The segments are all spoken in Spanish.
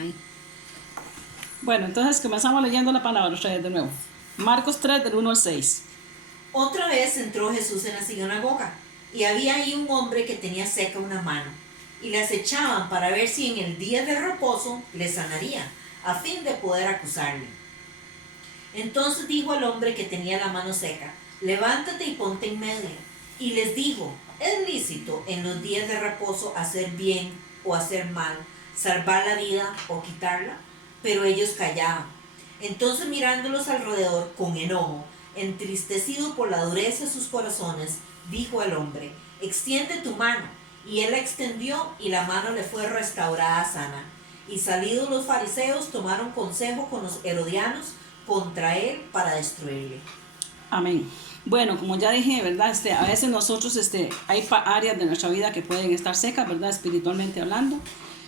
Ahí. Bueno, entonces comenzamos leyendo la palabra otra vez de nuevo. Marcos 3, del 1 al 6. Otra vez entró Jesús en la sinagoga, y había ahí un hombre que tenía seca una mano, y le acechaban para ver si en el día de reposo le sanaría, a fin de poder acusarle. Entonces dijo al hombre que tenía la mano seca: levántate y ponte en medio. Y les dijo: ¿es lícito en los días de reposo hacer bien o hacer mal, salvar la vida o quitarla? Pero ellos callaban. Entonces, mirándolos alrededor con enojo, entristecido por la dureza de sus corazones, dijo al hombre: extiende tu mano. Y él la extendió, y la mano le fue restaurada sana. Y salidos los fariseos, tomaron consejo con los herodianos contra él para destruirle. Amén. Bueno, como ya dije, ¿verdad? A veces nosotros, hay áreas de nuestra vida que pueden estar secas, ¿verdad? Espiritualmente hablando.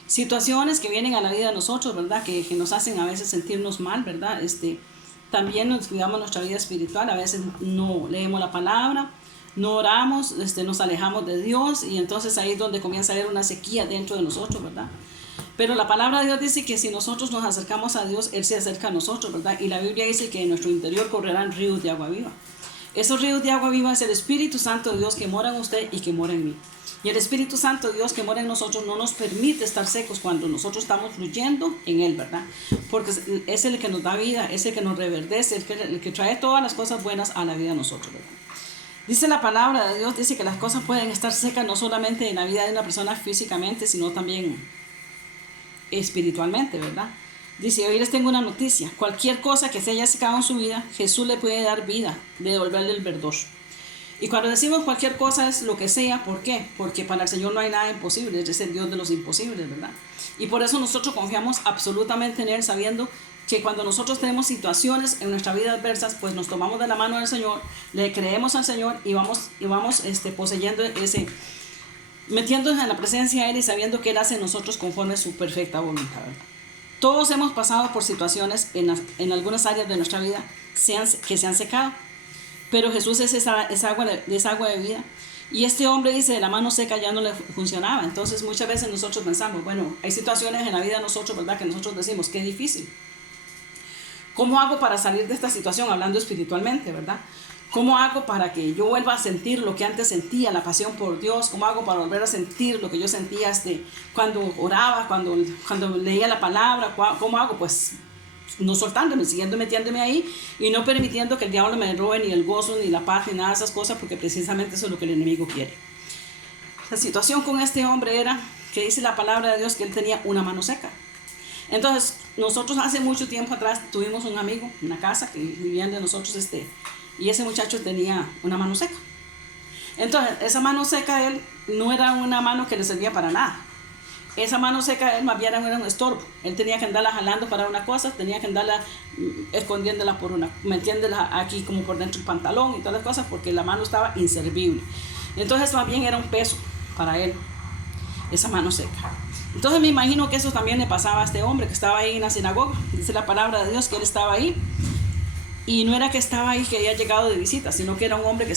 Situaciones que vienen a la vida de nosotros, ¿verdad? Que nos hacen a veces sentirnos mal, ¿verdad? También nos cuidamos nuestra vida espiritual. A veces no leemos la palabra, no oramos, nos alejamos de Dios, y entonces ahí es donde comienza a haber una sequía dentro de nosotros, ¿verdad? Pero la palabra de Dios dice que si nosotros nos acercamos a Dios, Él se acerca a nosotros, ¿verdad? Y la Biblia dice que en nuestro interior correrán ríos de agua viva. Esos ríos de agua viva es el Espíritu Santo de Dios que mora en usted y que mora en mí. Y el Espíritu Santo de Dios que mora en nosotros no nos permite estar secos cuando nosotros estamos fluyendo en Él, ¿verdad? Porque es el que nos da vida, es el que nos reverdece, el que trae todas las cosas buenas a la vida de nosotros, ¿verdad? Dice la palabra de Dios, dice que las cosas pueden estar secas no solamente en la vida de una persona físicamente, sino también espiritualmente, ¿verdad? Dice: hoy les tengo una noticia: cualquier cosa que se haya secado en su vida, Jesús le puede dar vida, devolverle el verdor. Y cuando decimos cualquier cosa es lo que sea, ¿por qué? Porque para el Señor no hay nada imposible, es el Dios de los imposibles, ¿verdad? Y por eso nosotros confiamos absolutamente en Él, sabiendo que cuando nosotros tenemos situaciones en nuestra vida adversas, pues nos tomamos de la mano del Señor, le creemos al Señor y vamos poseyendo metiéndonos en la presencia de Él y sabiendo que Él hace en nosotros conforme a su perfecta voluntad, ¿verdad? Todos hemos pasado por situaciones en algunas áreas de nuestra vida que se han secado, pero Jesús es esa agua de vida. Y este hombre dice: de la mano seca ya no le funcionaba. Entonces muchas veces nosotros pensamos, bueno, hay situaciones en la vida de nosotros, ¿verdad?, que nosotros decimos: qué difícil. ¿Cómo hago para salir de esta situación? Hablando espiritualmente, ¿verdad? ¿Cómo hago para que yo vuelva a sentir lo que antes sentía, la pasión por Dios? ¿Cómo hago para volver a sentir lo que yo sentía cuando oraba, cuando leía la palabra? ¿Cómo hago? Pues no soltándome, siguiendo metiéndome ahí y no permitiendo que el diablo me robe ni el gozo, ni la paz, ni nada de esas cosas, porque precisamente eso es lo que el enemigo quiere. La situación con este hombre era que dice la palabra de Dios que él tenía una mano seca. Entonces, nosotros hace mucho tiempo atrás tuvimos un amigo en una casa que vivían de nosotros, y ese muchacho tenía una mano seca. Entonces, esa mano seca de él no era una mano que le servía para nada. Esa mano seca de él más bien era un estorbo. Él tenía que andarla jalando para una cosa, tenía que andarla escondiéndola metiéndola aquí como por dentro del pantalón y todas las cosas, porque la mano estaba inservible. Entonces, más bien era un peso para él, esa mano seca. Entonces me imagino que eso también le pasaba a este hombre que estaba ahí en la sinagoga. Dice la palabra de Dios que él estaba ahí. Y no era que estaba ahí, que había llegado de visita, sino que era un hombre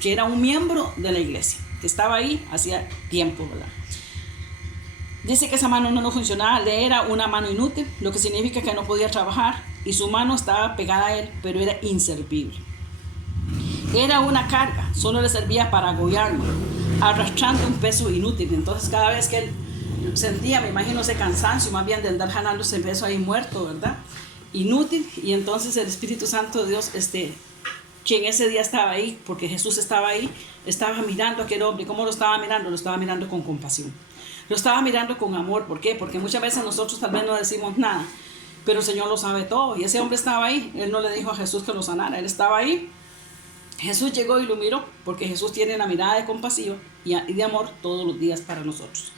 que era un miembro de la iglesia, que estaba ahí hacía tiempo, ¿verdad? Dice que esa mano no funcionaba, le era una mano inútil, lo que significa que no podía trabajar, y su mano estaba pegada a él, pero era inservible. Era una carga, solo le servía para agollarlo, arrastrando un peso inútil. Entonces cada vez que él sentía, me imagino, ese cansancio, más bien de andar jalando ese peso ahí muerto, ¿verdad?, inútil. Y entonces el Espíritu Santo de Dios, quien ese día estaba ahí, porque Jesús estaba ahí, estaba mirando a aquel hombre. ¿Cómo lo estaba mirando? Lo estaba mirando con compasión, lo estaba mirando con amor. ¿Por qué? Porque muchas veces nosotros tal vez no decimos nada, pero el Señor lo sabe todo. Y ese hombre estaba ahí, él no le dijo a Jesús que lo sanara, él estaba ahí. Jesús llegó y lo miró, porque Jesús tiene una mirada de compasión y de amor todos los días para nosotros.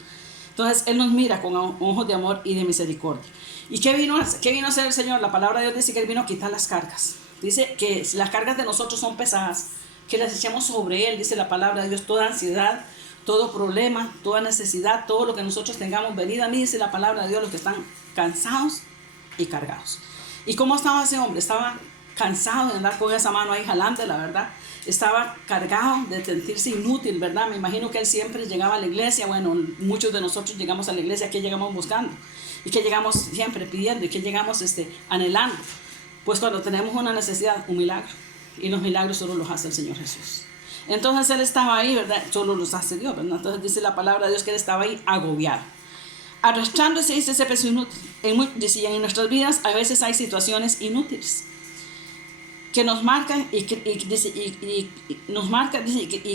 Entonces Él nos mira con ojos de amor y de misericordia. ¿Y qué vino a hacer el Señor? La palabra de Dios dice que Él vino a quitar las cargas. Dice que si las cargas de nosotros son pesadas, que las echemos sobre Él. Dice la palabra de Dios: toda ansiedad, todo problema, toda necesidad, todo lo que nosotros tengamos, venid a mí, dice la palabra de Dios, los que están cansados y cargados. ¿Y cómo estaba ese hombre? Estaba cansado de andar con esa mano ahí jalando, la verdad. Estaba cargado de sentirse inútil, ¿verdad? Me imagino que él siempre llegaba a la iglesia. Bueno, muchos de nosotros llegamos a la iglesia, ¿qué llegamos buscando? ¿Y qué llegamos siempre pidiendo? ¿Y qué llegamos anhelando? Pues cuando tenemos una necesidad, un milagro. Y los milagros solo los hace el Señor Jesús. Entonces él estaba ahí, ¿verdad? Solo los hace Dios, ¿verdad? Entonces dice la palabra de Dios que él estaba ahí agobiado, arrastrándose, dice, ese peso inútil. Dice, en nuestras vidas a veces hay situaciones inútiles que nos marcan y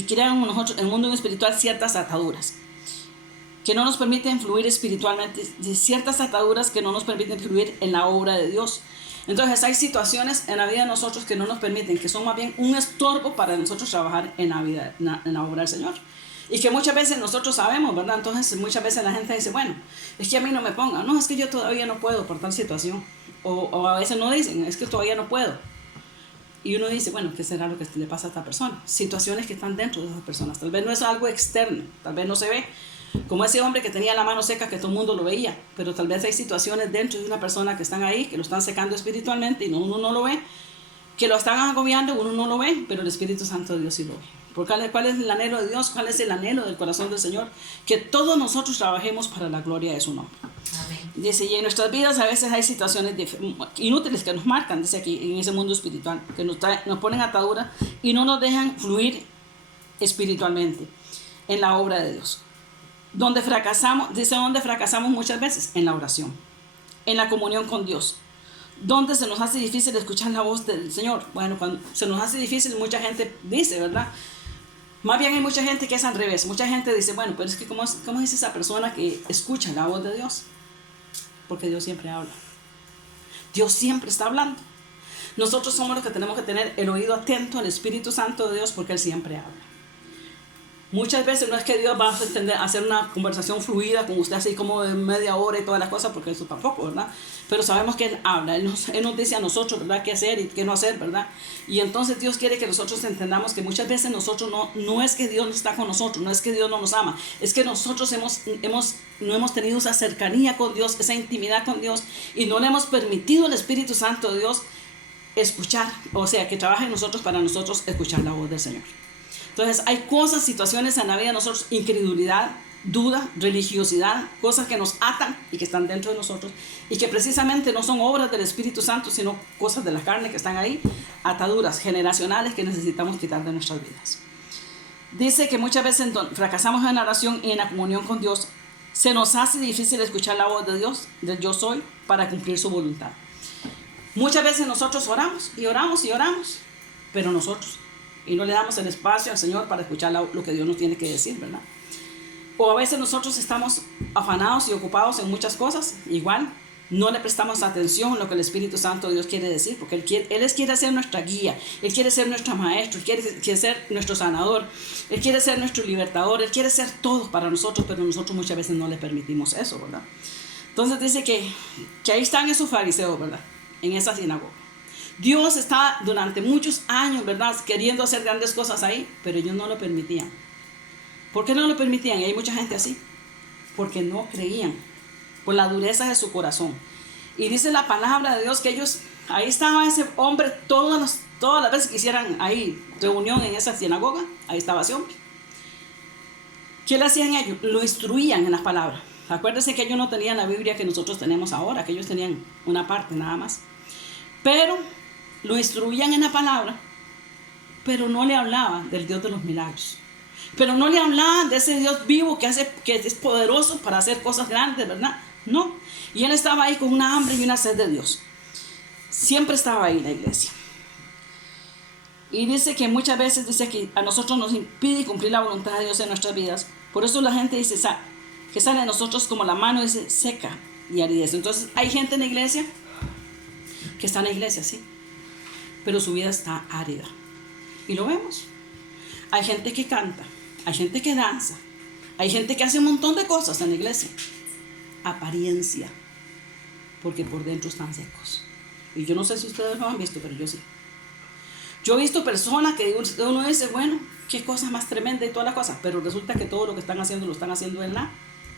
crean en nosotros, en el mundo espiritual, ciertas ataduras que no nos permiten fluir espiritualmente, ciertas ataduras que no nos permiten fluir en la obra de Dios. Entonces hay situaciones en la vida de nosotros que no nos permiten, que son más bien un estorbo para nosotros trabajar en la vida, en la obra del Señor. Y que muchas veces nosotros sabemos, ¿verdad? Entonces muchas veces la gente dice, bueno, es que a mí no me pongan, no, es que yo todavía no puedo por tal situación. O a veces no dicen, es que todavía no puedo. Y uno dice, bueno, ¿qué será lo que le pasa a esta persona? Situaciones que están dentro de esas personas. Tal vez no es algo externo, tal vez no se ve. Como ese hombre que tenía la mano seca, que todo el mundo lo veía. Pero tal vez hay situaciones dentro de una persona que están ahí, que lo están secando espiritualmente y uno no lo ve. Que lo están agobiando, uno no lo ve, pero el Espíritu Santo de Dios sí lo ve. Porque ¿cuál es el anhelo de Dios? ¿Cuál es el anhelo del corazón del Señor? Que todos nosotros trabajemos para la gloria de su nombre. Amén. Dice, y en nuestras vidas a veces hay situaciones inútiles que nos marcan, dice aquí, en ese mundo espiritual, que nos ponen atadura y no nos dejan fluir espiritualmente en la obra de Dios. Donde fracasamos, dice, donde fracasamos muchas veces, en la oración, en la comunión con Dios. Donde se nos hace difícil escuchar la voz del Señor. Bueno, cuando se nos hace difícil, mucha gente dice, ¿verdad? Más bien hay mucha gente que es al revés. Mucha gente dice, bueno, pero es que ¿cómo es esa persona que escucha la voz de Dios? Porque Dios siempre habla. Dios siempre está hablando. Nosotros somos los que tenemos que tener el oído atento al Espíritu Santo de Dios, porque Él siempre habla. Muchas veces no es que Dios va a hacer una conversación fluida con usted así como de media hora y todas las cosas, porque eso tampoco, ¿verdad? Pero sabemos que Él habla, Él nos dice a nosotros, ¿verdad?, qué hacer y qué no hacer, ¿verdad? Y entonces Dios quiere que nosotros entendamos que muchas veces nosotros no es que Dios no está con nosotros, no es que Dios no nos ama, es que nosotros no hemos tenido esa cercanía con Dios, esa intimidad con Dios, y no le hemos permitido al Espíritu Santo de Dios escuchar, o sea, que trabaje en nosotros para nosotros escuchar la voz del Señor. Entonces hay cosas, situaciones en la vida de nosotros, incredulidad, duda, religiosidad, cosas que nos atan y que están dentro de nosotros y que precisamente no son obras del Espíritu Santo, sino cosas de la carne que están ahí, ataduras generacionales que necesitamos quitar de nuestras vidas. Dice que muchas veces fracasamos en la oración y en la comunión con Dios. Se nos hace difícil escuchar la voz de Dios, del yo soy, para cumplir su voluntad. Muchas veces nosotros oramos y oramos y oramos, pero nosotros, y no le damos el espacio al Señor para escuchar lo que Dios nos tiene que decir, ¿verdad? O a veces nosotros estamos afanados y ocupados en muchas cosas, igual no le prestamos atención a lo que el Espíritu Santo de Dios quiere decir, porque Él quiere ser nuestra guía, Él quiere ser nuestro maestro, Él quiere ser nuestro sanador, Él quiere ser nuestro libertador, Él quiere ser todo para nosotros, pero nosotros muchas veces no le permitimos eso, ¿verdad? Entonces dice que ahí están esos fariseos, ¿verdad?, en esa sinagoga. Dios está durante muchos años, ¿verdad?, queriendo hacer grandes cosas ahí, pero ellos no lo permitían. ¿Por qué no lo permitían? Y hay mucha gente así, porque no creían, por la dureza de su corazón. Y dice la palabra de Dios que ellos, ahí estaba ese hombre, todas las veces que hicieran ahí reunión en esa sinagoga, ahí estaba ese hombre. ¿Qué le hacían ellos? Lo instruían en las palabras. Acuérdense que ellos no tenían la Biblia que nosotros tenemos ahora, que ellos tenían una parte nada más. Pero lo instruían en la palabra, pero no le hablaban del Dios de los milagros. Pero no le hablaban de ese Dios vivo que es poderoso para hacer cosas grandes, ¿verdad? No. Y él estaba ahí con una hambre y una sed de Dios. Siempre estaba ahí en la iglesia. Y dice que muchas veces dice que a nosotros nos impide cumplir la voluntad de Dios en nuestras vidas. Por eso la gente dice que sale de nosotros como la mano dice seca y aridez. Entonces hay gente en la iglesia que está en la iglesia, sí, pero su vida está árida. Y lo vemos. Hay gente que canta, hay gente que danza, hay gente que hace un montón de cosas en la iglesia. Apariencia, porque por dentro están secos. Y yo no sé si ustedes lo han visto, pero yo sí. Yo he visto personas que uno dice, bueno, qué cosa más tremenda y toda la cosa, pero resulta que todo lo que están haciendo lo están haciendo en la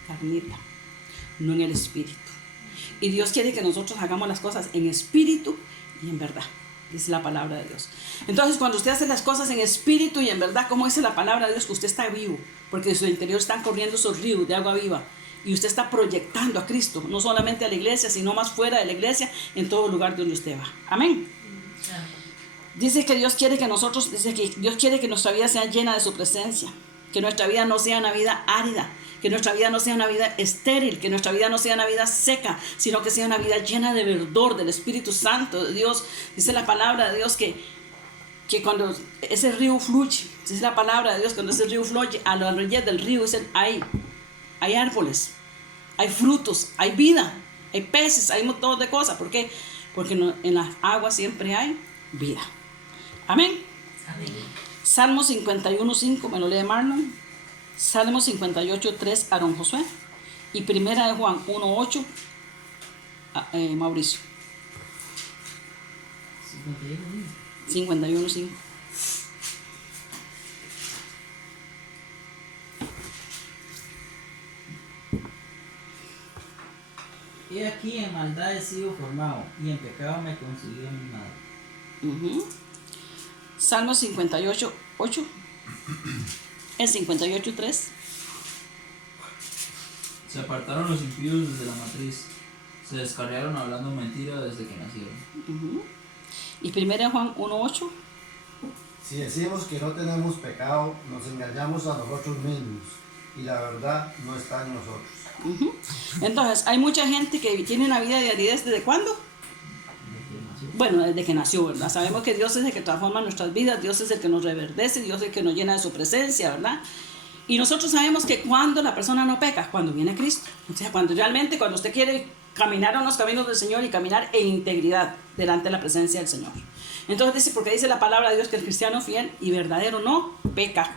carnita, no en el espíritu. Y Dios quiere que nosotros hagamos las cosas en espíritu y en verdad. dice la palabra de Dios. Entonces, cuando usted hace las cosas en espíritu y en verdad, como dice la palabra de Dios, que usted está vivo, porque de su interior están corriendo esos ríos de agua viva, y usted está proyectando a Cristo, no solamente a la iglesia, sino más fuera de la iglesia, en todo lugar donde usted va. Amén. Dice que Dios quiere que Dios quiere que nuestra vida sea llena de su presencia, que nuestra vida no sea una vida árida, que nuestra vida no sea una vida estéril, que nuestra vida no sea una vida seca, sino que sea una vida llena de verdor del Espíritu Santo de Dios. Dice la palabra de Dios que cuando ese río fluye, dice la palabra de Dios, cuando ese río fluye, a la orilla del río hay árboles, hay frutos, hay vida, hay peces, hay un montón de cosas. ¿Por qué? Porque en las aguas siempre hay vida. Amén. Amén. Salmo 51:5, me lo lee Marlon. Salmo 58:3, Aarón Josué. Y primera de Juan 1:8, Mauricio. 51:5. He aquí en maldad he sido formado, y en pecado me concibió mi madre. Salmo 58:8. El 58:3. Se apartaron los impíos desde la matriz, se descarriaron hablando mentira desde que nacieron. Y primera de Juan 1:8. Si decimos que no tenemos pecado, nos engañamos a nosotros mismos, y la verdad no está en nosotros. Entonces, hay mucha gente que tiene una vida de aridez. ¿Desde cuándo? Bueno, desde que nació, ¿verdad? Sabemos que Dios es el que transforma nuestras vidas, Dios es el que nos reverdece, Dios es el que nos llena de su presencia, ¿verdad? Y nosotros sabemos que cuando la persona no peca, cuando viene Cristo. O sea, cuando usted quiere caminar en los caminos del Señor y caminar en integridad delante de la presencia del Señor. Entonces porque dice la palabra de Dios que el cristiano fiel y verdadero no peca.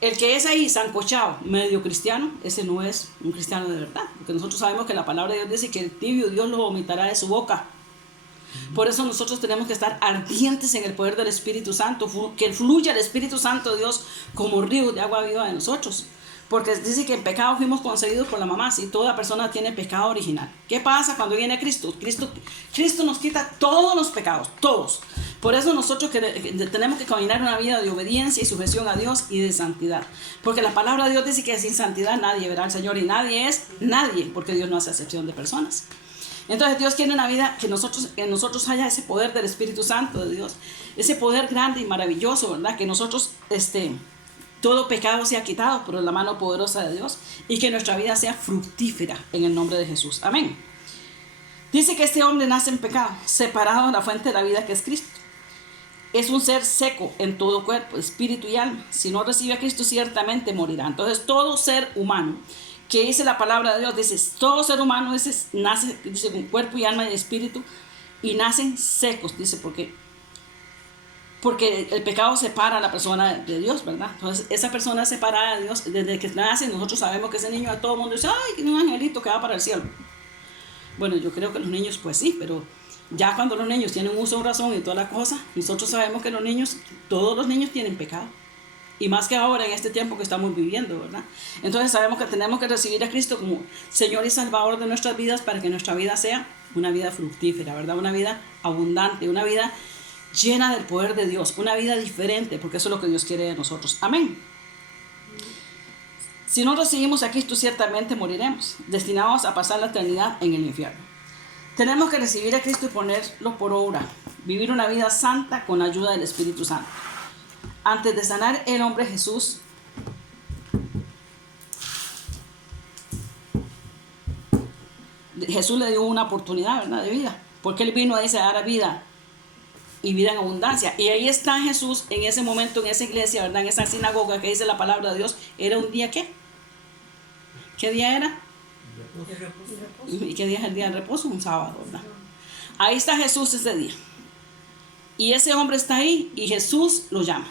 El que es ahí sancochado, medio cristiano, ese no es un cristiano de verdad. Porque nosotros sabemos que la palabra de Dios dice que el tibio Dios lo vomitará de su boca. Por eso nosotros tenemos que estar ardientes en el poder del Espíritu Santo, que fluya el Espíritu Santo de Dios como río de agua viva de nosotros. Porque dice que en pecado fuimos concebidos por la mamá, si toda persona tiene pecado original. ¿Qué pasa cuando viene Cristo? Cristo nos quita todos los pecados, todos. Por eso nosotros tenemos que caminar una vida de obediencia y sujeción a Dios y de santidad. Porque la palabra de Dios dice que sin santidad nadie verá al Señor, y nadie es nadie, porque Dios no hace acepción de personas. Entonces Dios quiere una vida que en nosotros haya ese poder del Espíritu Santo de Dios, ese poder grande y maravilloso, ¿verdad? Que nosotros, todo pecado sea quitado por la mano poderosa de Dios, y que nuestra vida sea fructífera en el nombre de Jesús. Amén. Dice que este hombre nace en pecado, separado de la fuente de la vida que es Cristo. Es un ser seco en todo cuerpo, espíritu y alma. Si no recibe a Cristo, ciertamente morirá. Entonces todo ser humano, que dice la palabra de Dios, dice, todo ser humano nace, dice, con cuerpo y alma y espíritu, y nacen secos, dice, porque el pecado separa a la persona de Dios, ¿verdad? Entonces esa persona separada de Dios, desde que nace, nosotros sabemos que ese niño, a todo el mundo dice, ay, tiene un angelito que va para el cielo. Bueno, yo creo que los niños, pues sí, pero ya cuando los niños tienen uso, razón y toda la cosa, nosotros sabemos que todos los niños tienen pecado. Y más que ahora en este tiempo que estamos viviendo, ¿verdad? Entonces sabemos que tenemos que recibir a Cristo como Señor y Salvador de nuestras vidas, para que nuestra vida sea una vida fructífera, ¿verdad? Una vida abundante, una vida llena del poder de Dios, una vida diferente, porque eso es lo que Dios quiere de nosotros. Amén. Si no recibimos a Cristo, ciertamente moriremos, destinados a pasar la eternidad en el infierno. Tenemos que recibir a Cristo y ponerlo por obra, vivir una vida santa con la ayuda del Espíritu Santo. Antes de sanar el hombre, Jesús le dio una oportunidad, ¿verdad?, de vida, porque Él vino a dar vida y vida en abundancia. Y ahí está Jesús en ese momento, en esa iglesia, ¿verdad?, en esa sinagoga que dice la palabra de Dios. Era un día, ¿qué? ¿Qué día era? ¿Y qué día es el día de reposo? Un sábado, ¿verdad? Ahí está Jesús ese día. Y ese hombre está ahí y Jesús lo llama.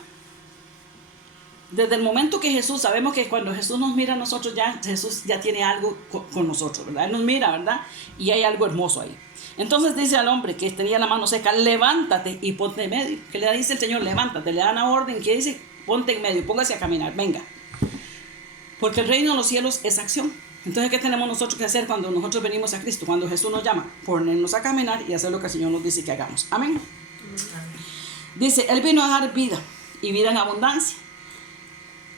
Desde el momento que Jesús, sabemos que cuando Jesús nos mira a nosotros, Jesús ya tiene algo con nosotros, ¿verdad? Él nos mira, ¿verdad? Y hay algo hermoso ahí. Entonces dice al hombre que tenía la mano seca, levántate y ponte en medio. ¿Qué le dice el Señor? Levántate. Le da una orden que dice, ponte en medio, póngase a caminar, venga. Porque el reino de los cielos es acción. Entonces, ¿qué tenemos nosotros que hacer cuando nosotros venimos a Cristo? Cuando Jesús nos llama, ponernos a caminar y hacer lo que el Señor nos dice que hagamos. Amén. Dice, Él vino a dar vida y vida en abundancia,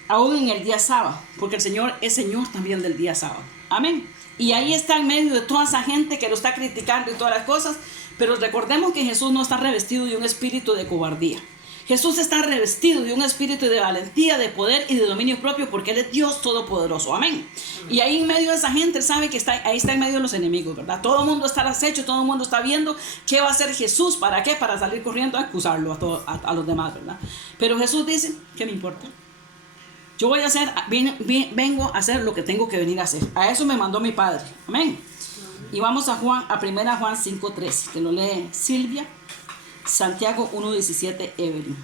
aún en el día sábado, porque el Señor es Señor también del día sábado. Amén. Y ahí está en medio de toda esa gente que lo está criticando y todas las cosas, pero recordemos que Jesús no está revestido de un espíritu de cobardía. Jesús está revestido de un espíritu de valentía, de poder y de dominio propio, porque Él es Dios todopoderoso. Amén. Y ahí en medio de esa gente, Él sabe que ahí está en medio de los enemigos, ¿verdad? Todo el mundo está al acecho, todo el mundo está viendo qué va a hacer Jesús. ¿Para qué? Para salir corriendo a acusarlo a los demás, ¿verdad? Pero Jesús dice, ¿qué me importa? Yo voy a hacer, vengo a hacer lo que tengo que venir a hacer. A eso me mandó mi Padre. Amén. Y vamos a 1 Juan 5:13, que lo lee Silvia. Santiago 1:17, Evelyn.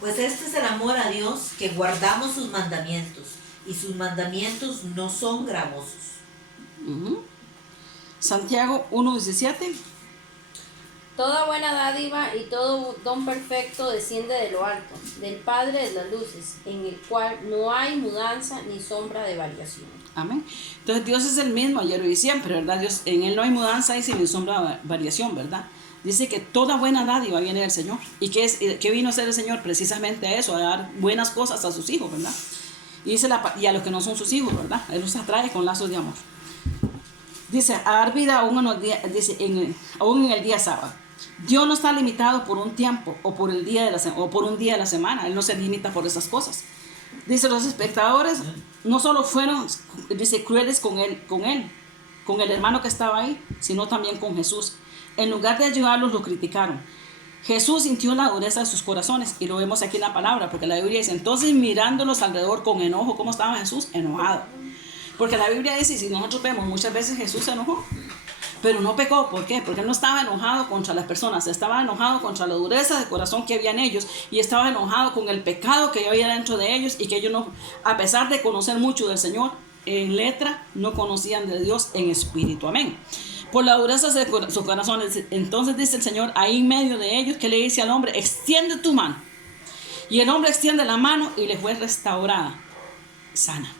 Pues este es el amor a Dios, que guardamos sus mandamientos, y sus mandamientos no son gravosos. Santiago 1:17. Toda buena dádiva y todo don perfecto desciende de lo alto, del Padre de las luces, en el cual no hay mudanza ni sombra de variación. Amén. Entonces Dios es el mismo ayer y siempre, ¿verdad? Dios, en Él no hay mudanza y sin sombra de variación, ¿verdad? Dice que toda buena dádiva viene del Señor. ¿Y qué vino a hacer el Señor? Precisamente a eso, a dar buenas cosas a sus hijos, ¿verdad? Y a los que no son sus hijos, ¿verdad? Él los atrae con lazos de amor. Dice, a dar vida aún en el día sábado. Dios no está limitado por un tiempo o por un día de la semana. Él no se limita por esas cosas. Dice, los espectadores no solo fueron, dice, crueles con el hermano que estaba ahí, sino también con Jesús. En lugar de ayudarlos, lo criticaron. Jesús sintió la dureza de sus corazones, y lo vemos aquí en la palabra, porque la Biblia dice, entonces mirándolos alrededor con enojo, ¿cómo estaba Jesús? Enojado. Porque la Biblia dice, si nosotros vemos, muchas veces Jesús se enojó, pero no pecó. ¿Por qué? Porque él no estaba enojado contra las personas, estaba enojado contra la dureza de corazón que había en ellos, y estaba enojado con el pecado que había dentro de ellos, y que ellos no, a pesar de conocer mucho del Señor en letra, no conocían de Dios en espíritu. Amén. Por la dureza de sus corazones. Entonces dice el Señor ahí en medio de ellos, que le dice al hombre, extiende tu mano. Y el hombre extiende la mano y le fue restaurada, sana.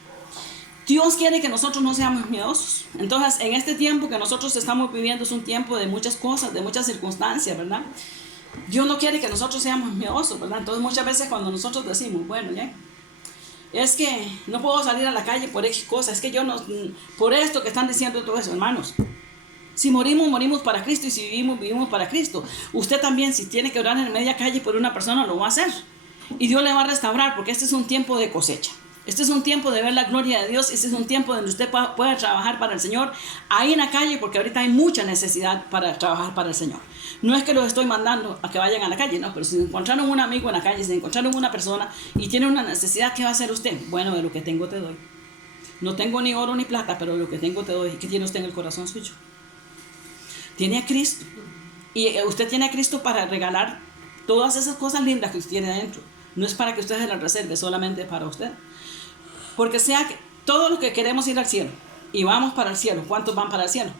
Dios quiere que nosotros no seamos miedosos. Entonces, en este tiempo que nosotros estamos viviendo es un tiempo de muchas cosas, de muchas circunstancias, ¿verdad? Dios no quiere que nosotros seamos miedosos, ¿verdad? Entonces, muchas veces cuando nosotros decimos, bueno, ya, es que no puedo salir a la calle por X cosas, es que yo no, por esto que están diciendo todo eso, hermanos. Si morimos, morimos para Cristo, y si vivimos, vivimos para Cristo. Usted también, si tiene que orar en media calle por una persona, lo va a hacer. Y Dios le va a restaurar, porque este es un tiempo de cosecha. Este es un tiempo de ver la gloria de Dios. Este es un tiempo donde usted pueda trabajar para el Señor ahí en la calle, porque ahorita hay mucha necesidad para trabajar para el Señor. No es que los estoy mandando a que vayan a la calle, no, pero si encontraron un amigo en la calle, si encontraron una persona y tiene una necesidad, ¿qué va a hacer usted? Bueno, de lo que tengo te doy. No tengo ni oro ni plata, pero de lo que tengo te doy. ¿Qué tiene usted en el corazón suyo? Tiene a Cristo. Y usted tiene a Cristo para regalar todas esas cosas lindas que usted tiene adentro. No es para que usted se las reserve solamente para usted. Porque sea que todos los que queremos ir al cielo y vamos para el cielo, ¿cuántos van para el cielo?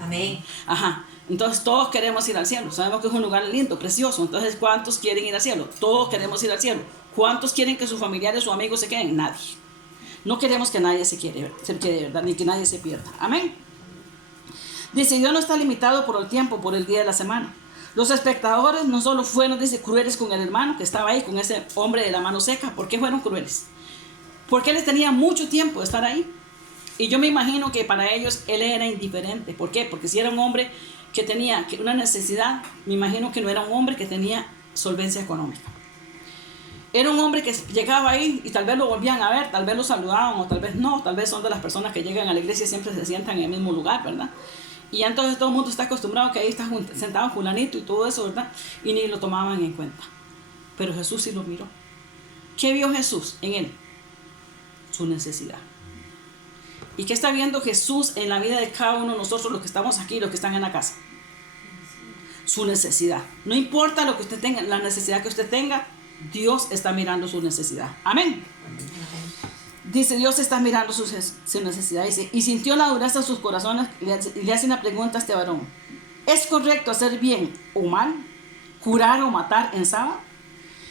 Amén. Ajá. Entonces todos queremos ir al cielo. Sabemos que es un lugar lindo, precioso. Entonces, ¿cuántos quieren ir al cielo? Todos queremos ir al cielo. ¿Cuántos quieren que sus familiares o amigos se queden? Nadie. No queremos que nadie se quede, ¿verdad? Ni que nadie se pierda. Amén. Dice, Dios no está limitado por el tiempo, por el día de la semana. Los espectadores no solo fueron, dice, crueles con el hermano que estaba ahí, con ese hombre de la mano seca. ¿Por qué fueron crueles? Porque él tenía mucho tiempo de estar ahí. Y yo me imagino que para ellos él era indiferente. ¿Por qué? Porque si era un hombre que tenía una necesidad, me imagino que no era un hombre que tenía solvencia económica. Era un hombre que llegaba ahí y tal vez lo volvían a ver, tal vez lo saludaban o tal vez no. Tal vez son de las personas que llegan a la iglesia y siempre se sientan en el mismo lugar, ¿verdad? Y entonces todo el mundo está acostumbrado que ahí está sentado fulanito y todo eso, ¿verdad? Y ni lo tomaban en cuenta. Pero Jesús sí lo miró. ¿Qué vio Jesús en él? Su necesidad. ¿Y qué está viendo Jesús en la vida de cada uno de nosotros, los que estamos aquí, los que están en la casa? Su necesidad. No importa lo que usted tenga, la necesidad que usted tenga, Dios está mirando su necesidad. Amén. Dice, Dios está mirando su necesidad. Dice, y sintió la dureza de sus corazones. Y le hace una pregunta a este varón. ¿Es correcto hacer bien o mal? ¿Curar o matar en sábado?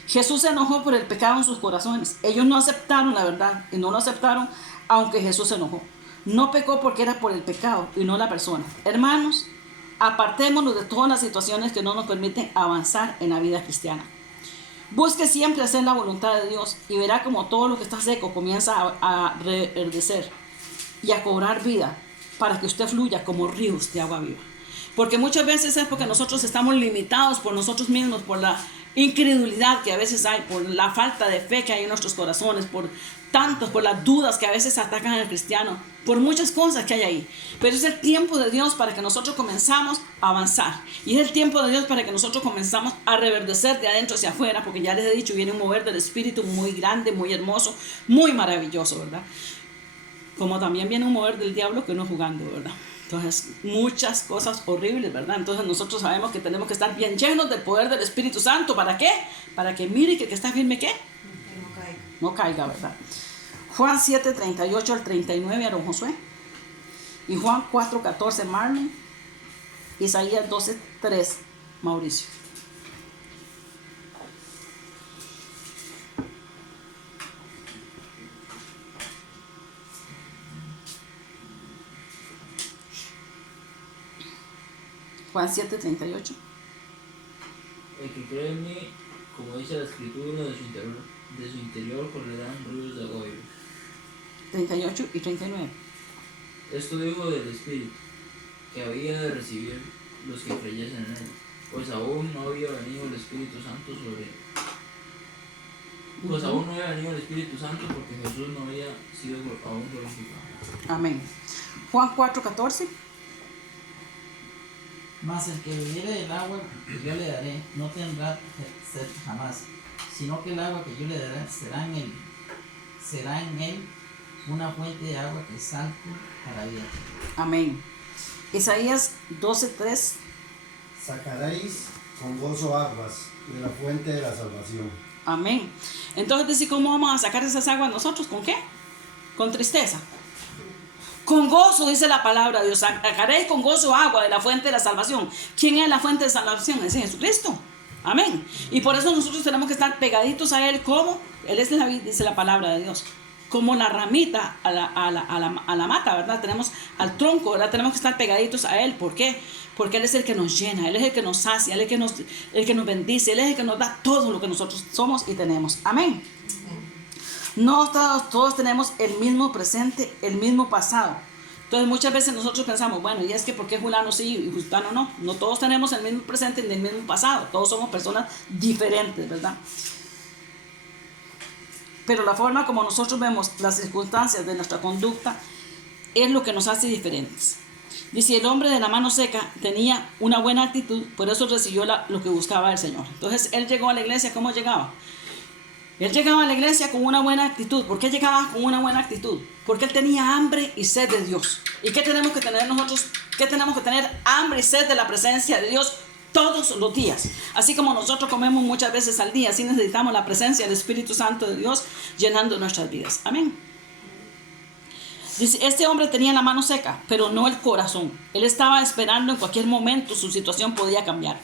Jesús se enojó por el pecado en sus corazones. Ellos no aceptaron la verdad y no lo aceptaron, aunque Jesús se enojó. No pecó porque era por el pecado y no la persona. Hermanos, apartémonos de todas las situaciones que no nos permiten avanzar en la vida cristiana. Busque siempre hacer la voluntad de Dios y verá como todo lo que está seco comienza a reverdecer y a cobrar vida para que usted fluya como ríos de agua viva. Porque muchas veces es porque nosotros estamos limitados por nosotros mismos, por la incredulidad que a veces hay, por la falta de fe que hay en nuestros corazones, por las dudas que a veces atacan al cristiano, por muchas cosas que hay ahí. Pero es el tiempo de Dios para que nosotros comenzamos a avanzar. Y es el tiempo de Dios para que nosotros comenzamos a reverdecer de adentro hacia afuera, porque ya les he dicho, viene un mover del Espíritu muy grande, muy hermoso, muy maravilloso, ¿verdad? Como también viene un mover del diablo que uno jugando, ¿verdad? Entonces, muchas cosas horribles, ¿verdad? Entonces nosotros sabemos que tenemos que estar bien llenos del poder del Espíritu Santo. ¿Para qué? Para que mire que el que está firme, ¿qué? No caiga, ¿verdad? Juan 7, 38 al 39, Aaron Josué. Y Juan 4, 14, Marlon. Isaías 12, 3, Mauricio. Juan 7, 38. El que cree en mí, como dice la Escritura, de su interior correrán ríos de agua viva. 38 y 39. Esto dijo del Espíritu, que había de recibir los que creyesen en él, pues aún no había venido el Espíritu Santo porque Jesús no había sido aún glorificado. Amén. Juan 4, 14. Mas el que bebiere del agua que yo le daré no tendrá sed jamás, sino que el agua que yo le daré será en él una fuente de agua que salte para vida. Amén. Isaías 12, 3. Sacaréis con gozo aguas de la fuente de la salvación. Amén. Entonces dice, ¿cómo vamos a sacar esas aguas nosotros? ¿Con qué? Con tristeza. Con gozo, dice la palabra de Dios. Sacaréis con gozo agua de la fuente de la salvación. ¿Quién es la fuente de salvación? Es Jesucristo. Amén. Y por eso nosotros tenemos que estar pegaditos a Él. ¿Cómo? Él es la vid, dice la palabra de Dios. Como la ramita a la mata, ¿verdad? Tenemos al tronco, ¿verdad? Tenemos que estar pegaditos a Él. ¿Por qué? Porque Él es el que nos llena, Él es el que nos sacia, Él es el que nos bendice, Él es el que nos da todo lo que nosotros somos y tenemos. Amén. No todos tenemos el mismo presente, el mismo pasado. Entonces muchas veces nosotros pensamos, bueno, y es que ¿por qué fulano sí y fulano no? No todos tenemos el mismo presente ni el mismo pasado. Todos somos personas diferentes, ¿verdad? Pero la forma como nosotros vemos las circunstancias de nuestra conducta es lo que nos hace diferentes. Dice, el hombre de la mano seca tenía una buena actitud, por eso recibió lo que buscaba el Señor. Entonces él llegó a la iglesia, ¿cómo llegaba? Él llegaba a la iglesia con una buena actitud. ¿Por qué llegaba con una buena actitud? Porque él tenía hambre y sed de Dios. ¿Y qué tenemos que tener nosotros? ¿Qué tenemos que tener? Hambre y sed de la presencia de Dios todos los días. Así como nosotros comemos muchas veces al día, así necesitamos la presencia del Espíritu Santo de Dios llenando nuestras vidas. Amén. Dice, este hombre tenía la mano seca, pero no el corazón. Él estaba esperando en cualquier momento, su situación podía cambiar.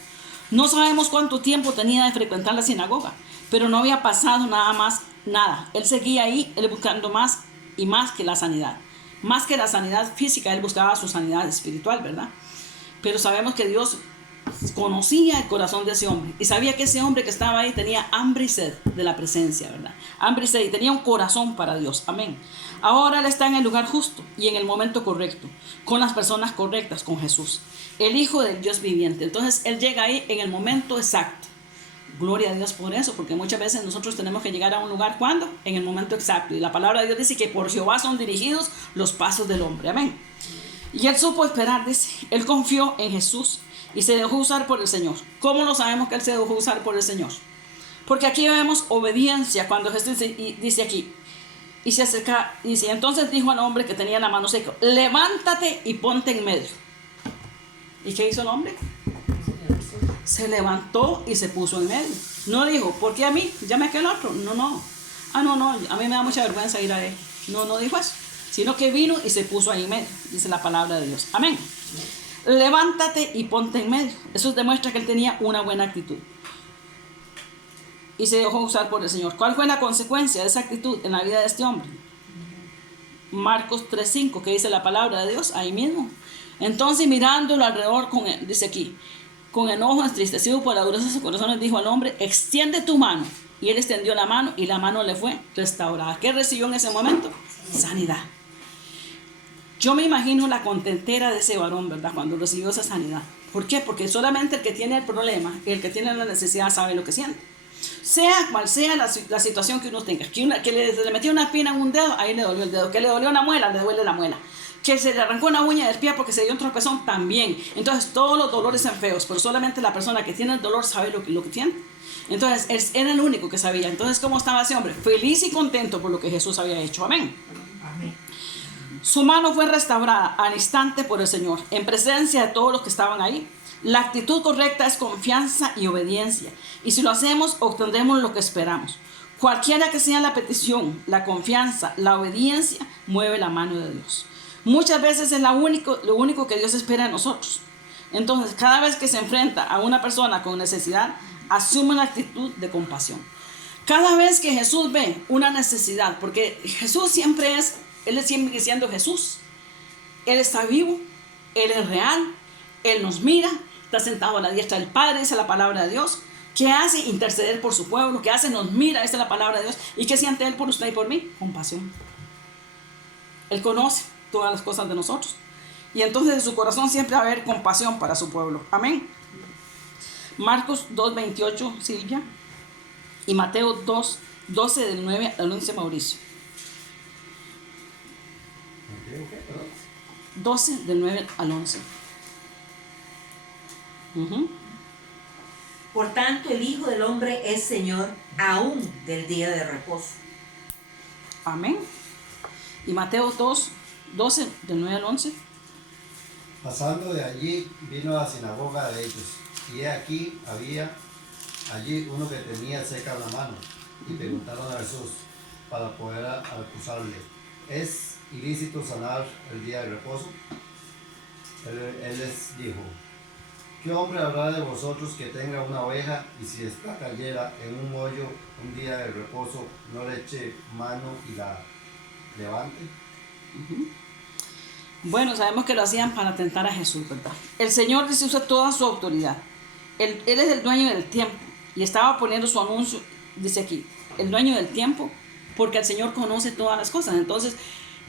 No sabemos cuánto tiempo tenía de frecuentar la sinagoga, pero no había pasado nada. Él seguía ahí, él buscando más y más que la sanidad. Más que la sanidad física, él buscaba su sanidad espiritual, ¿verdad? Pero sabemos que Dios conocía el corazón de ese hombre y sabía que ese hombre que estaba ahí tenía hambre y sed de la presencia, ¿verdad? Hambre y sed, y tenía un corazón para Dios. Amén. Ahora él está en el lugar justo y en el momento correcto, con las personas correctas, con Jesús, el Hijo del Dios viviente. Entonces él llega ahí en el momento exacto. Gloria a Dios por eso, porque muchas veces nosotros tenemos que llegar a un lugar, ¿cuándo? En el momento exacto. Y la palabra de Dios dice que por Jehová son dirigidos los pasos del hombre. Amén. Y él supo esperar, dice, él confió en Jesús y se dejó usar por el Señor. ¿Cómo lo sabemos que él se dejó usar por el Señor? Porque aquí vemos obediencia cuando Jesús dice aquí, y se acerca, dice, entonces dijo al hombre que tenía la mano seca, levántate y ponte en medio. ¿Y qué hizo el hombre? Se levantó y se puso en medio. No dijo, ¿por qué a mí? Llame a aquel otro. No. A mí me da mucha vergüenza ir a él. No dijo eso. Sino que vino y se puso ahí en medio. Dice la palabra de Dios. Amén. Levántate y ponte en medio. Eso demuestra que él tenía una buena actitud. y se dejó usar por el Señor. ¿Cuál fue la consecuencia de esa actitud en la vida de este hombre? Marcos 3:5, que dice la palabra de Dios ahí mismo. Entonces, mirándolo alrededor, dice aquí, con enojo, entristecido por la dureza de sus corazones, dijo al hombre: extiende tu mano. Y él extendió la mano y la mano le fue restaurada. ¿Qué recibió en ese momento? Sanidad. Yo me imagino la contentera de ese varón, ¿verdad? Cuando recibió esa sanidad. ¿Por qué? Porque solamente el que tiene el problema, el que tiene la necesidad, sabe lo que siente. Sea cual sea la situación que uno tenga. Que le metió una espina en un dedo, ahí le dolió el dedo. Que le dolió una muela, le duele la muela. Que se le arrancó una uña del pie porque se dio un tropezón, también. Entonces todos los dolores son feos, pero solamente la persona que tiene el dolor sabe lo que tiene. Entonces él era el único que sabía. Entonces, ¿cómo estaba ese hombre? Feliz y contento por lo que Jesús había hecho. Amén. Amén. Su mano fue restaurada al instante por el Señor, en presencia de todos los que estaban ahí. La actitud correcta es confianza y obediencia. Y si lo hacemos, obtendremos lo que esperamos. Cualquiera que sea la petición, la confianza, la obediencia, mueve la mano de Dios. Muchas veces es lo único que Dios espera de nosotros. Entonces, cada vez que se enfrenta a una persona con necesidad, asume una actitud de compasión. Cada vez que Jesús ve una necesidad, porque Jesús Él siempre siendo Jesús. Él está vivo, Él es real, Él nos mira, está sentado a la diestra del Padre, dice la palabra de Dios. ¿Qué hace? Interceder por su pueblo. ¿Qué hace? Nos mira, dice la palabra de Dios. ¿Y qué siente Él por usted y por mí? Compasión. Él conoce todas las cosas de nosotros. Y entonces en su corazón siempre va a haber compasión para su pueblo. Amén. Marcos 2:28, Silvia. Y Mateo 2:12 del 9 al 11, Mauricio. 12 del 9 al 11. Por tanto, el Hijo del Hombre es Señor aún del día de reposo. Amén. Y Mateo 2:12 del 9 al 11. Pasando de allí, vino a la sinagoga de ellos, y he aquí había allí uno que tenía seca la mano, y preguntaron a Jesús para poder acusarle: ¿es ilícito sanar el día de reposo? Él les dijo: ¿qué hombre habrá de vosotros que tenga una oveja y si esta cayera en un hoyo un día de reposo, no le eche mano y la levante? Bueno, sabemos que lo hacían para tentar a Jesús, ¿verdad? El Señor les usa toda su autoridad. Él es el dueño del tiempo y estaba poniendo su anuncio, dice aquí, el dueño del tiempo, porque el Señor conoce todas las cosas. Entonces,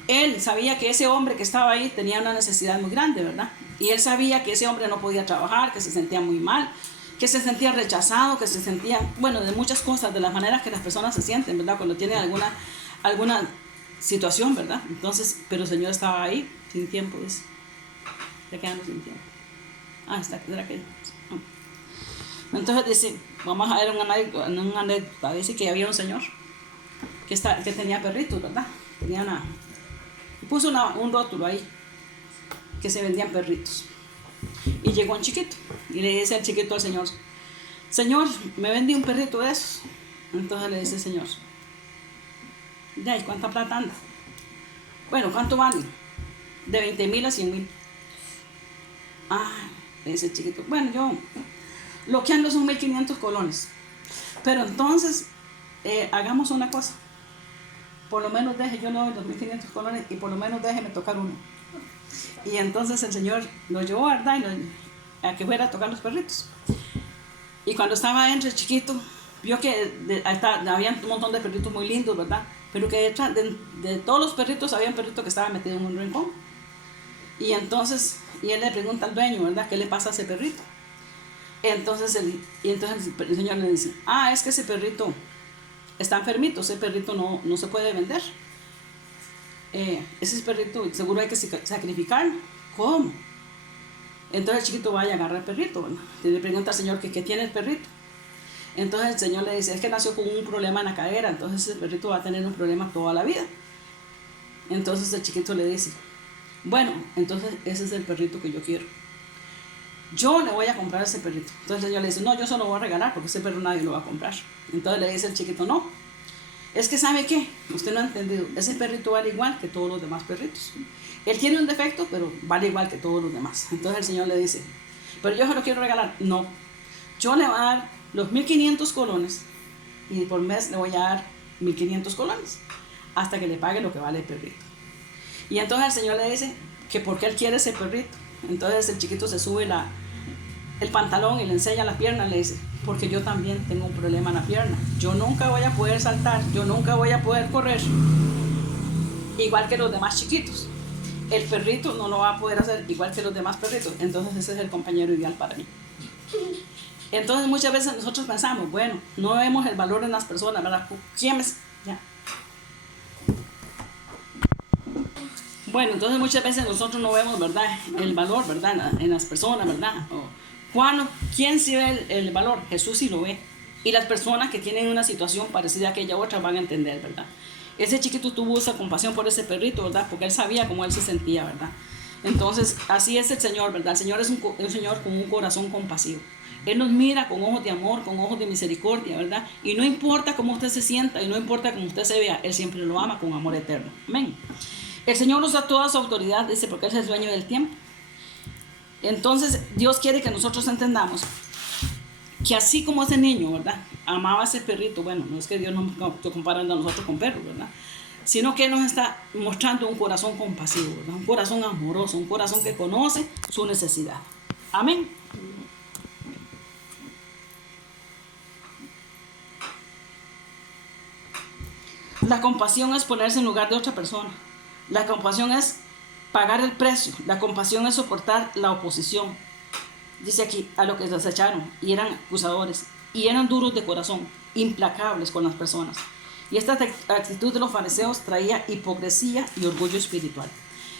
Él sabía que ese hombre que estaba ahí tenía una necesidad muy grande, ¿verdad? Y Él sabía que ese hombre no podía trabajar, que se sentía muy mal, que se sentía rechazado, que se sentía, bueno, de muchas cosas, de las maneras que las personas se sienten, ¿verdad? Cuando tienen alguna situación, ¿verdad? Entonces, pero el Señor estaba ahí, sin tiempo, dice. Ya quedamos sin tiempo. ¿Será que? Entonces dice, vamos a ver una anécdota. Dice que había un señor que tenía perritos, ¿verdad? Y puso un rótulo ahí, que se vendían perritos. Y llegó un chiquito, y le dice al chiquito al señor: Señor, me vendí un perrito de esos. Entonces le dice el señor: ya, ¿y cuánta plata anda? Bueno, ¿cuánto vale? De 20,000 a 100,000. Le dice el chiquito: bueno, yo lo que ando son 1,500 colones. Pero entonces, hagamos una cosa. Por lo menos yo le doy los 1,500 colones y por lo menos déjeme tocar uno. Y entonces el señor lo llevó, ¿verdad? A que fuera a tocar los perritos. Y cuando estaba adentro el chiquito, vio que había un montón de perritos muy lindos, ¿verdad? Pero que detrás de todos los perritos había un perrito que estaba metido en un rincón. Y entonces él le pregunta al dueño, ¿verdad? ¿Qué le pasa a ese perrito? Entonces el señor le dice: es que ese perrito está enfermito, ese perrito no se puede vender. Ese perrito seguro hay que sacrificarlo. ¿Cómo? Entonces el chiquito va y agarra el perrito, ¿verdad? Y le pregunta al señor que qué tiene el perrito. Entonces el señor le dice: es que nació con un problema en la cadera, entonces ese perrito va a tener un problema toda la vida. Entonces el chiquito le dice: bueno, entonces ese es el perrito que yo quiero. Yo le voy a comprar ese perrito. Entonces el señor le dice: no, yo se lo voy a regalar porque ese perro nadie lo va a comprar. Entonces le dice el chiquito: no, es que ¿sabe qué? Usted no ha entendido. Ese perrito vale igual que todos los demás perritos. Él tiene un defecto, pero vale igual que todos los demás. Entonces el señor le dice: pero yo se lo quiero regalar. No, yo le voy a dar los 1,500 colones y por mes le voy a dar 1.500 colones hasta que le pague lo que vale el perrito. Y entonces el Señor le dice que porque él quiere ese perrito. Entonces el chiquito se sube el pantalón y le enseña la pierna y le dice, porque yo también tengo un problema en la pierna. Yo nunca voy a poder saltar, yo nunca voy a poder correr igual que los demás chiquitos. El perrito no lo va a poder hacer igual que los demás perritos. Entonces ese es el compañero ideal para mí. Entonces muchas veces nosotros pensamos, bueno, no vemos el valor en las personas, ¿verdad? ¿Quién es? Ya. Bueno, entonces muchas veces nosotros no vemos, ¿verdad? El valor, ¿verdad? En las personas, ¿verdad? ¿Quién sí ve el valor? Jesús sí lo ve. Y las personas que tienen una situación parecida a aquella otra van a entender, ¿verdad? Ese chiquito tuvo esa compasión por ese perrito, ¿verdad? Porque él sabía cómo él se sentía, ¿verdad? Entonces, así es el Señor, ¿verdad? El Señor es un Señor con un corazón compasivo. Él nos mira con ojos de amor, con ojos de misericordia, ¿verdad? Y no importa cómo usted se sienta y no importa cómo usted se vea, Él siempre lo ama con amor eterno. Amén. El Señor usa toda su autoridad, dice, porque Él es el dueño del tiempo. Entonces, Dios quiere que nosotros entendamos que así como ese niño, ¿verdad? Amaba a ese perrito, bueno, no es que Dios nos esté comparando a nosotros con perros, ¿verdad? Sino que Él nos está mostrando un corazón compasivo, ¿verdad? Un corazón amoroso, un corazón que conoce su necesidad. Amén. La compasión es ponerse en lugar de otra persona. La compasión es pagar el precio. La compasión es soportar la oposición. Dice aquí, a lo que los echaron y eran acusadores y eran duros de corazón, implacables con las personas. Y esta actitud de los fariseos traía hipocresía y orgullo espiritual.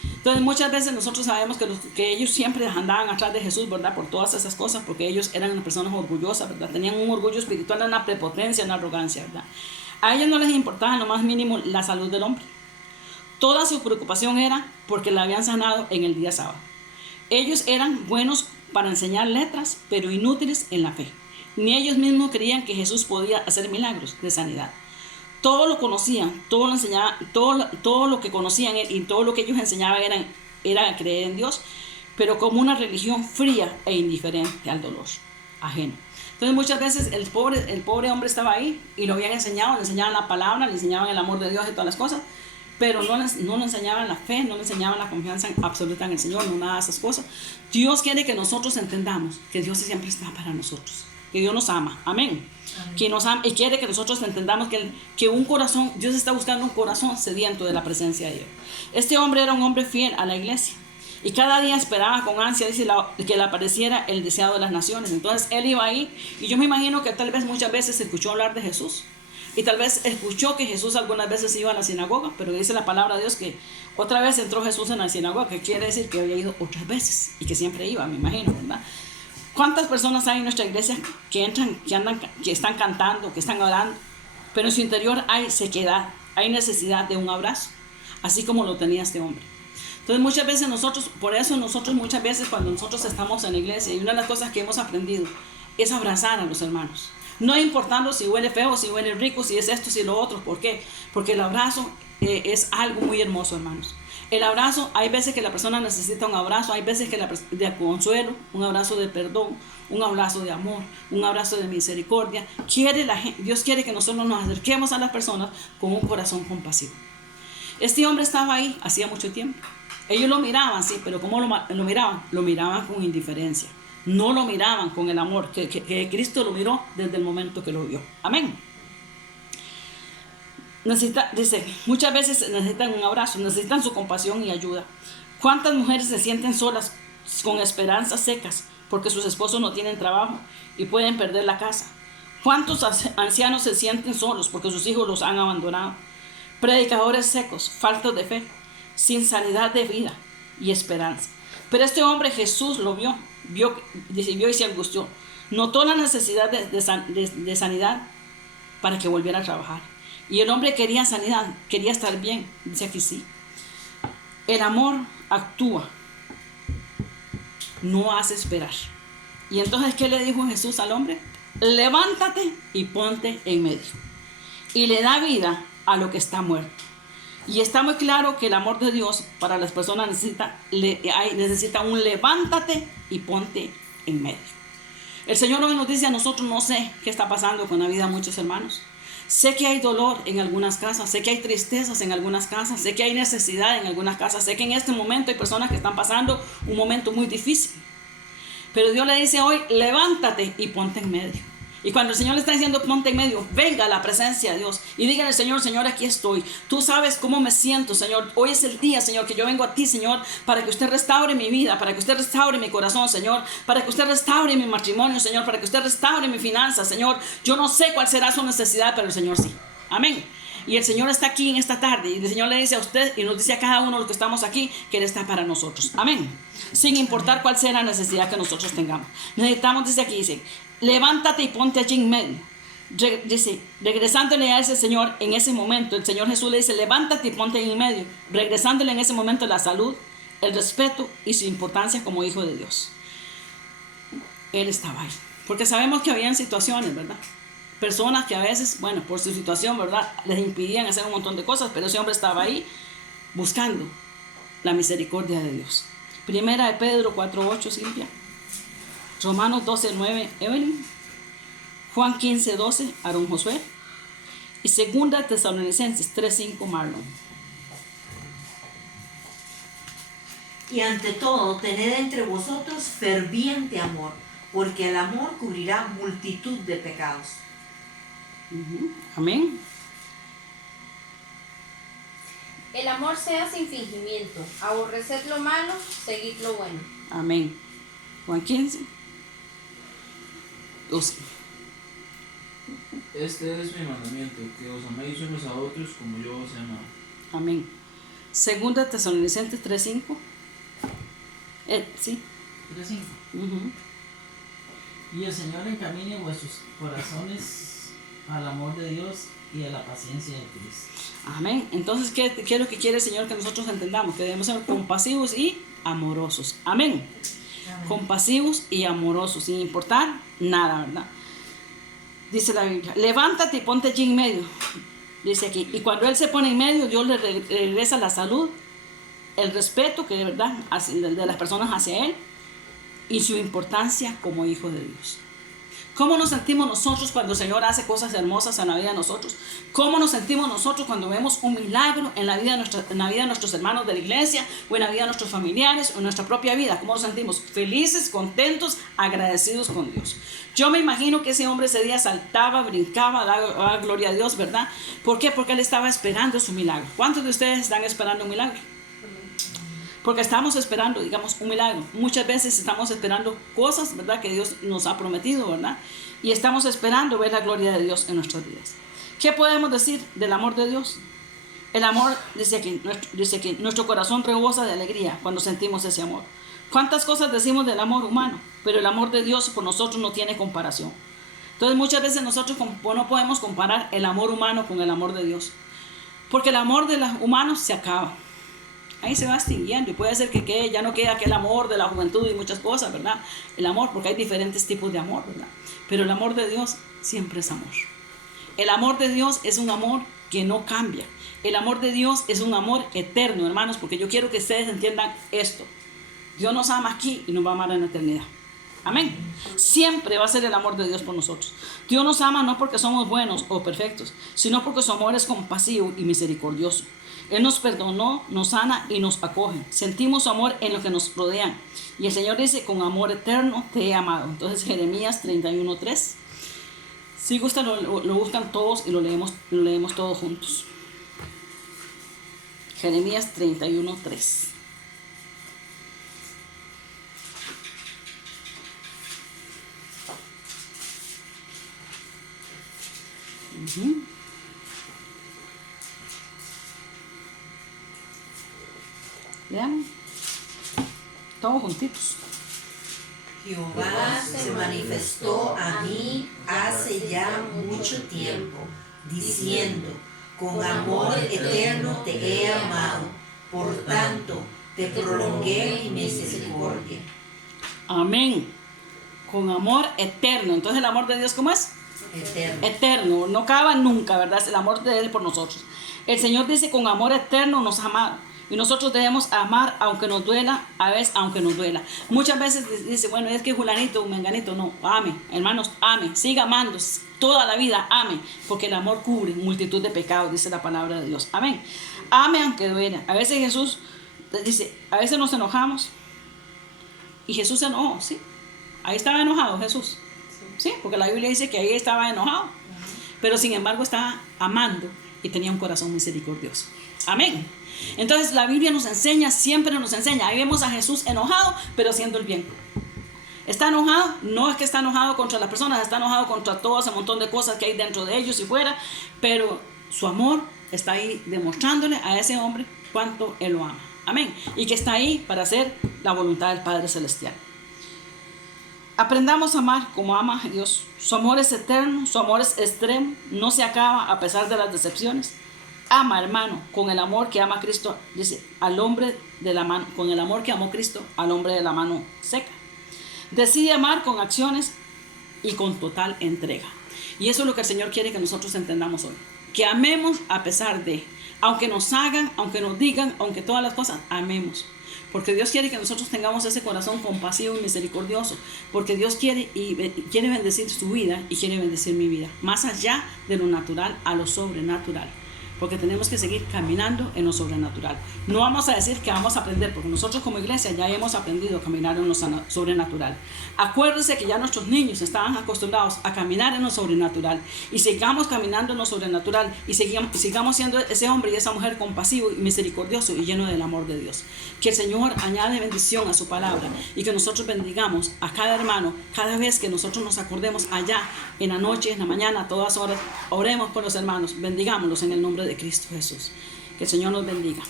Entonces muchas veces nosotros sabemos que ellos siempre andaban atrás de Jesús, ¿verdad? Por todas esas cosas, porque ellos eran personas orgullosas, ¿verdad? Tenían un orgullo espiritual, una prepotencia, una arrogancia, ¿verdad? A ellos no les importaba en lo más mínimo la salud del hombre. Toda su preocupación era porque la habían sanado en el día sábado. Ellos eran buenos para enseñar letras, pero inútiles en la fe. Ni ellos mismos creían que Jesús podía hacer milagros de sanidad. Todo lo conocían, todo lo enseñaban, todo lo que conocían y todo lo que ellos enseñaban era creer en Dios, pero como una religión fría e indiferente al dolor ajeno. Entonces muchas veces el pobre hombre estaba ahí y lo habían enseñado, le enseñaban la palabra, le enseñaban el amor de Dios y todas las cosas, pero no le enseñaban la fe, no le enseñaban la confianza absoluta en el Señor, no nada de esas cosas. Dios quiere que nosotros entendamos que Dios siempre está para nosotros, que Dios nos ama, amén. Que nos ama y quiere que nosotros entendamos que un corazón, Dios está buscando un corazón sediento de la presencia de Dios. Este hombre era un hombre fiel a la iglesia y cada día esperaba con ansia, dice, que le apareciera el deseado de las naciones. Entonces él iba ahí y yo me imagino que tal vez muchas veces escuchó hablar de Jesús y tal vez escuchó que Jesús algunas veces iba a la sinagoga, pero dice la palabra de Dios que otra vez entró Jesús en la sinagoga, que quiere decir que había ido otras veces y que siempre iba, me imagino, ¿verdad? ¿Cuántas personas hay en nuestra iglesia que entran, que están cantando, que están orando, pero en su interior hay sequedad, hay necesidad de un abrazo, así como lo tenía este hombre? Entonces muchas veces por eso nosotros muchas veces cuando nosotros estamos en la iglesia, y una de las cosas que hemos aprendido es abrazar a los hermanos, no importando si huele feo, si huele rico, si es esto, si lo otro. ¿Por qué? Porque el abrazo es algo muy hermoso, hermanos. El abrazo, hay veces que la persona necesita un abrazo, hay veces que de consuelo, un abrazo de perdón, un abrazo de amor, un abrazo de misericordia. Dios quiere que nosotros nos acerquemos a las personas con un corazón compasivo. Este hombre estaba ahí hacía mucho tiempo. Ellos lo miraban, sí, pero ¿cómo lo miraban? Lo miraban con indiferencia. No lo miraban con el amor que Cristo lo miró desde el momento que lo vio. Amén. Dice, muchas veces necesitan un abrazo, necesitan su compasión y ayuda. ¿Cuántas mujeres se sienten solas con esperanzas secas porque sus esposos no tienen trabajo y pueden perder la casa? ¿Cuántos ancianos se sienten solos porque sus hijos los han abandonado? Predicadores secos, faltos de fe, sin sanidad de vida y esperanza. Pero este hombre Jesús lo vio y se angustió. Notó la necesidad de sanidad para que volviera a trabajar. Y el hombre quería sanidad, quería estar bien. Dice aquí sí. El amor actúa, no hace esperar. Y entonces, ¿qué le dijo Jesús al hombre? Levántate y ponte en medio. Y le da vida a lo que está muerto. Y está muy claro que el amor de Dios para las personas necesita un levántate y ponte en medio. El Señor hoy nos dice a nosotros, no sé qué está pasando con la vida de muchos hermanos. Sé que hay dolor en algunas casas, sé que hay tristezas en algunas casas, sé que hay necesidad en algunas casas, sé que en este momento hay personas que están pasando un momento muy difícil. Pero Dios le dice hoy, levántate y ponte en medio. Y cuando el Señor le está diciendo ponte en medio, venga a la presencia de Dios y dígale, Señor, Señor, aquí estoy. Tú sabes cómo me siento, Señor. Hoy es el día, Señor, que yo vengo a ti, Señor, para que usted restaure mi vida, para que usted restaure mi corazón, Señor, para que usted restaure mi matrimonio, Señor, para que usted restaure mi finanzas, Señor. Yo no sé cuál será su necesidad, pero el Señor sí. Amén. Y el Señor está aquí en esta tarde y el Señor le dice a usted y nos dice a cada uno de los que estamos aquí que Él está para nosotros. Amén. Sin importar cuál sea la necesidad que nosotros tengamos. Necesitamos, dice aquí, dice, levántate y ponte allí en medio. Dice, regresándole a ese Señor en ese momento, el Señor Jesús le dice, levántate y ponte en medio. Regresándole en ese momento la salud, el respeto y su importancia como hijo de Dios. Él estaba ahí. Porque sabemos que habían situaciones, ¿verdad? Personas que a veces, bueno, por su situación, ¿verdad?, les impidían hacer un montón de cosas, pero ese hombre estaba ahí buscando la misericordia de Dios. Primera de Pedro 4:8, Silvia. Romanos 12:9, Evelyn. Juan 15:12, Aarón Josué. Y segunda Tesalonicenses 3:5, Marlon. Y ante todo, tened entre vosotros ferviente amor, porque el amor cubrirá multitud de pecados. Amén. El amor sea sin fingimiento, aborreced lo malo, seguid lo bueno. Amén. Juan 15, 12. Este es mi mandamiento, que os améis unos a otros como yo os he amado. Amén. Segunda Tesalonicenses 3:5. Sí. 3:5. Y el Señor encamine vuestros corazones al amor de Dios y a la paciencia de Cristo. Amén. Entonces, ¿qué es lo que quiere el Señor que nosotros entendamos? Que debemos ser compasivos y amorosos. Amén. Amén. Compasivos y amorosos, sin importar nada, ¿verdad? Dice la Biblia, levántate y ponte allí en medio. Dice aquí, y cuando Él se pone en medio, Dios le regresa la salud, el respeto que de verdad de las personas hacia Él y su importancia como hijo de Dios. ¿Cómo nos sentimos nosotros cuando el Señor hace cosas hermosas en la vida de nosotros? ¿Cómo nos sentimos nosotros cuando vemos un milagro en la vida de nuestros hermanos de la iglesia o en la vida de nuestros familiares o en nuestra propia vida? ¿Cómo nos sentimos? Felices, contentos, agradecidos con Dios. Yo me imagino que ese hombre ese día saltaba, brincaba, daba gloria a Dios, ¿verdad? ¿Por qué? Porque él estaba esperando su milagro. ¿Cuántos de ustedes están esperando un milagro? Porque estamos esperando, digamos, un milagro. Muchas veces estamos esperando cosas, ¿verdad?, que Dios nos ha prometido, ¿verdad? Y estamos esperando ver la gloria de Dios en nuestras vidas. ¿Qué podemos decir del amor de Dios? El amor, dice aquí, nuestro corazón rebosa de alegría cuando sentimos ese amor. ¿Cuántas cosas decimos del amor humano? Pero el amor de Dios por nosotros no tiene comparación. Entonces muchas veces nosotros no podemos comparar el amor humano con el amor de Dios. Porque el amor de los humanos se acaba. Ahí se va extinguiendo y puede ser que ya no quede aquel amor de la juventud y muchas cosas, ¿verdad? El amor, porque hay diferentes tipos de amor, ¿verdad? Pero el amor de Dios siempre es amor. El amor de Dios es un amor que no cambia. El amor de Dios es un amor eterno, hermanos, porque yo quiero que ustedes entiendan esto. Dios nos ama aquí y nos va a amar en la eternidad. Amén. Siempre va a ser el amor de Dios por nosotros. Dios nos ama no porque somos buenos o perfectos, sino porque su amor es compasivo y misericordioso. Él nos perdonó, nos sana y nos acoge. Sentimos su amor en lo que nos rodean. Y el Señor dice, con amor eterno te he amado. Entonces Jeremías 31:3. Si gustan, lo buscan todos y lo leemos todos juntos. Jeremías 31:3. Lean todos juntitos. Jehová se manifestó a mí hace ya mucho tiempo, diciendo, con amor eterno te he amado, por tanto te prolongué mi misericordia. Amén. Con amor eterno. Entonces el amor de Dios, ¿cómo es? Eterno. Eterno, no acaba nunca, ¿verdad? Es el amor de Él por nosotros. El Señor dice, con amor eterno nos ha amado. Y nosotros debemos amar aunque nos duela, a veces aunque nos duela. Muchas veces dice, bueno, es que fulanito, menganito, no, ame, hermanos, ame, siga amando, toda la vida ame, porque el amor cubre multitud de pecados, dice la palabra de Dios. Amén. Ame aunque duela. A veces Jesús dice, a veces nos enojamos, y Jesús se enojó, ¿sí? Ahí estaba enojado Jesús, ¿sí? Porque la Biblia dice que ahí estaba enojado, pero sin embargo estaba amando y tenía un corazón misericordioso. Amén. Entonces la Biblia nos enseña, siempre nos enseña. Ahí vemos a Jesús enojado, pero haciendo el bien. ¿Está enojado? No es que está enojado contra las personas, está enojado contra todo ese montón de cosas que hay dentro de ellos y fuera, pero su amor está ahí demostrándole a ese hombre cuánto Él lo ama. Amén. Y que está ahí para hacer la voluntad del Padre Celestial. Aprendamos a amar como ama Dios. Su amor es eterno, su amor es extremo, no se acaba a pesar de las decepciones. Ama, hermano, con el amor que ama Cristo, dice, al hombre de la mano, con el amor que amó Cristo al hombre de la mano seca. Decide amar con acciones y con total entrega. Y eso es lo que el Señor quiere que nosotros entendamos hoy. Que amemos a pesar de, aunque nos hagan, aunque nos digan, aunque todas las cosas, amemos. Porque Dios quiere que nosotros tengamos ese corazón compasivo y misericordioso. Porque Dios quiere bendecir su vida y quiere bendecir mi vida. Más allá de lo natural a lo sobrenatural. Porque tenemos que seguir caminando en lo sobrenatural. No vamos a decir que vamos a aprender, porque nosotros como iglesia ya hemos aprendido a caminar en lo sobrenatural. Acuérdense que ya nuestros niños estaban acostumbrados a caminar en lo sobrenatural. Y sigamos caminando en lo sobrenatural. Y sigamos siendo ese hombre y esa mujer compasivo y misericordioso y lleno del amor de Dios. Que el Señor añade bendición a su palabra. Y que nosotros bendigamos a cada hermano. Cada vez que nosotros nos acordemos allá, en la noche, en la mañana, a todas horas, oremos por los hermanos. Bendigámoslos en el nombre de Cristo Jesús. Que el Señor nos bendiga.